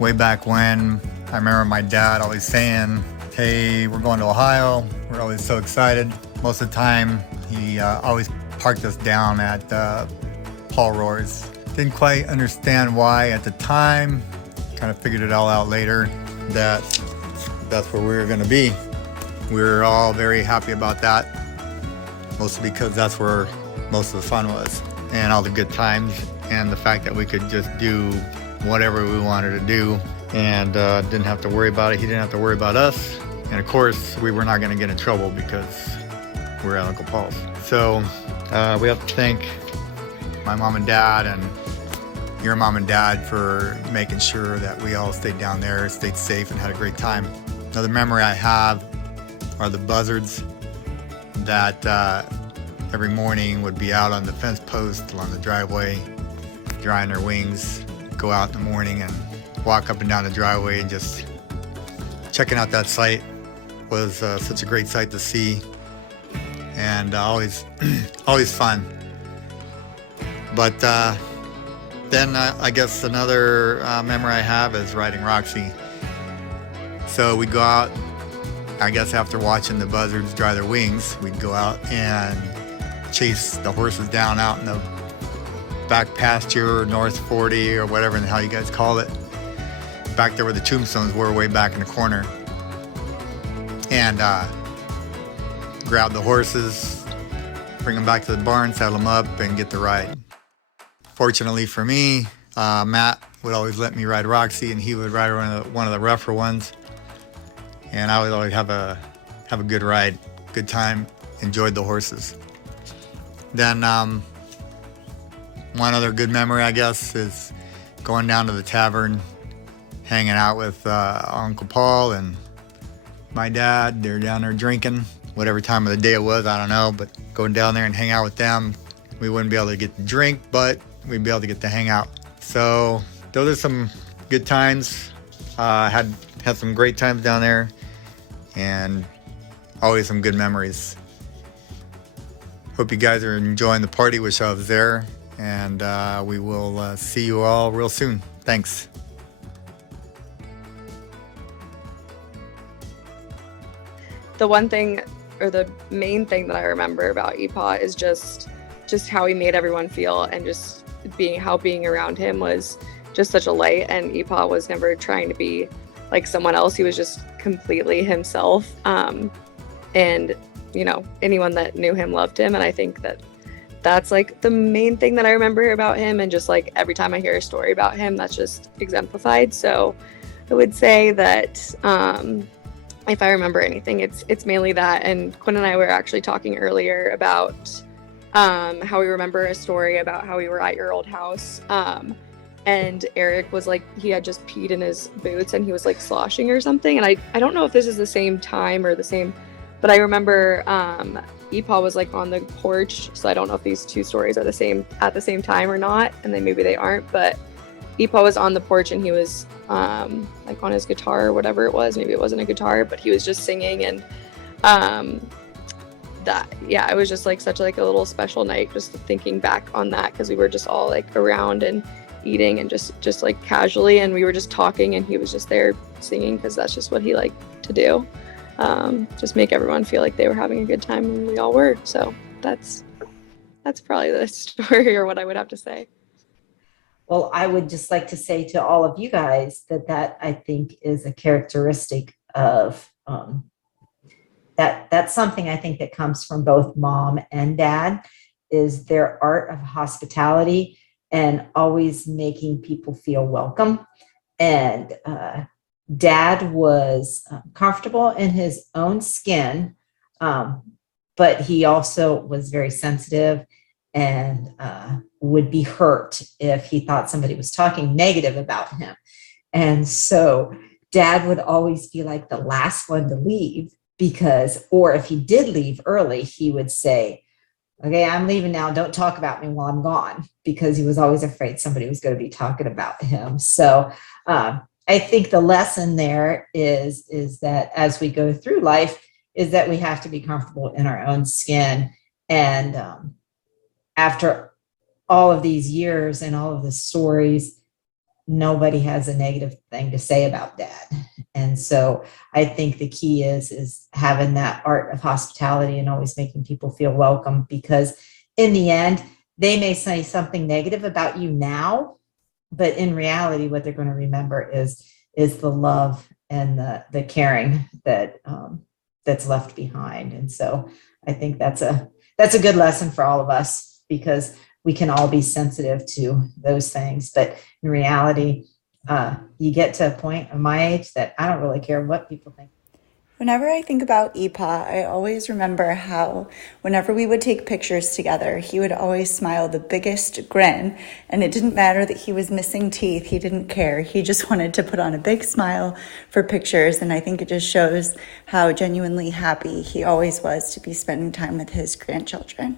Way back when, I remember my dad always saying, hey, we're going to Ohio. We're always so excited. Most of the time, he always parked us down at Paul Rohr's. Didn't quite understand why at the time. Kind of figured it all out later that that's where we were going to be. We were all very happy about that, mostly because that's where most of the fun was and all the good times and the fact that we could just do whatever we wanted to do and didn't have to worry about it. He didn't have to worry about us. And of course, we were not going to get in trouble because we're at Uncle Paul's. So we have to thank my mom and dad and your mom and dad for making sure that we all stayed down there, stayed safe, and had a great time. Another memory I have are the buzzards that every morning would be out on the fence post along the driveway, drying their wings, go out in the morning and walk up and down the driveway and just checking out that sight was such a great sight to see and always fun. But then I guess another memory I have is riding Roxy. So we'd go out, I guess after watching the buzzards dry their wings, we'd go out and chase the horses down out in the back pasture or North 40 or whatever the hell you guys call it. Back there where the tombstones were, way back in the corner. And grab the horses, bring them back to the barn, saddle them up, and get the ride. Fortunately for me, Matt would always let me ride Roxy, and he would ride one of the rougher ones. And I would always have a good ride, good time, enjoyed the horses. Then one other good memory, I guess, is going down to the tavern, hanging out with Uncle Paul and my dad. They're down there drinking, whatever time of the day it was, I don't know, but going down there and hang out with them. We wouldn't be able to get to drink, but we'd be able to get to hang out. So those are some good times. Had some great times down there and always some good memories. Hope you guys are enjoying the party. Wish I was there, and we will see you all real soon. Thanks. The one thing, or the main thing that I remember about Epaw is just how he made everyone feel, and just being around him was just such a light. And Epaw was never trying to be like someone else. He was just completely himself. And you know, anyone that knew him loved him. And I think that that's like the main thing that I remember about him. And just like every time I hear a story about him, that's just exemplified. So I would say that if I remember anything, it's mainly that. And Quinn and I were actually talking earlier about how we remember a story about how we were at your old house. And Eric was like, he had just peed in his boots and he was like sloshing or something. And I don't know if this is the same time or the same, but I remember Epaw was like on the porch. So I don't know if these two stories are the same at the same time or not. And then maybe they aren't, but Epaw was on the porch and he was like on his guitar or whatever it was. Maybe it wasn't a guitar, but he was just singing. And it was just like such like a little special night, just thinking back on that, because we were just all like around and eating and just like casually, and we were just talking, and he was just there singing because that's just what he liked to do. Just make everyone feel like they were having a good time, and we all were. So that's probably the story, or what I would have to say. Well, I would just like to say to all of you guys that I think is a characteristic of that's something I think that comes from both mom and dad, is their art of hospitality and always making people feel welcome. And dad was comfortable in his own skin, but he also was very sensitive and would be hurt if he thought somebody was talking negative about him. And so dad would always be like the last one to leave, or if he did leave early, he would say, okay, I'm leaving now. Don't talk about me while I'm gone, because he was always afraid somebody was going to be talking about him. So I think the lesson there is that as we go through life, is that we have to be comfortable in our own skin. And after all of these years and all of the stories, nobody has a negative thing to say about dad. And so I think the key is having that art of hospitality and always making people feel welcome, because in the end, they may say something negative about you now, but in reality, what they're going to remember is the love and the caring that that's left behind. And so I think that's a good lesson for all of us, because we can all be sensitive to those things. But in reality, you get to a point of my age that I don't really care what people think. Whenever I think about Epa, I always remember how whenever we would take pictures together, he would always smile the biggest grin. And it didn't matter that he was missing teeth. He didn't care. He just wanted to put on a big smile for pictures. And I think it just shows how genuinely happy he always was to be spending time with his grandchildren.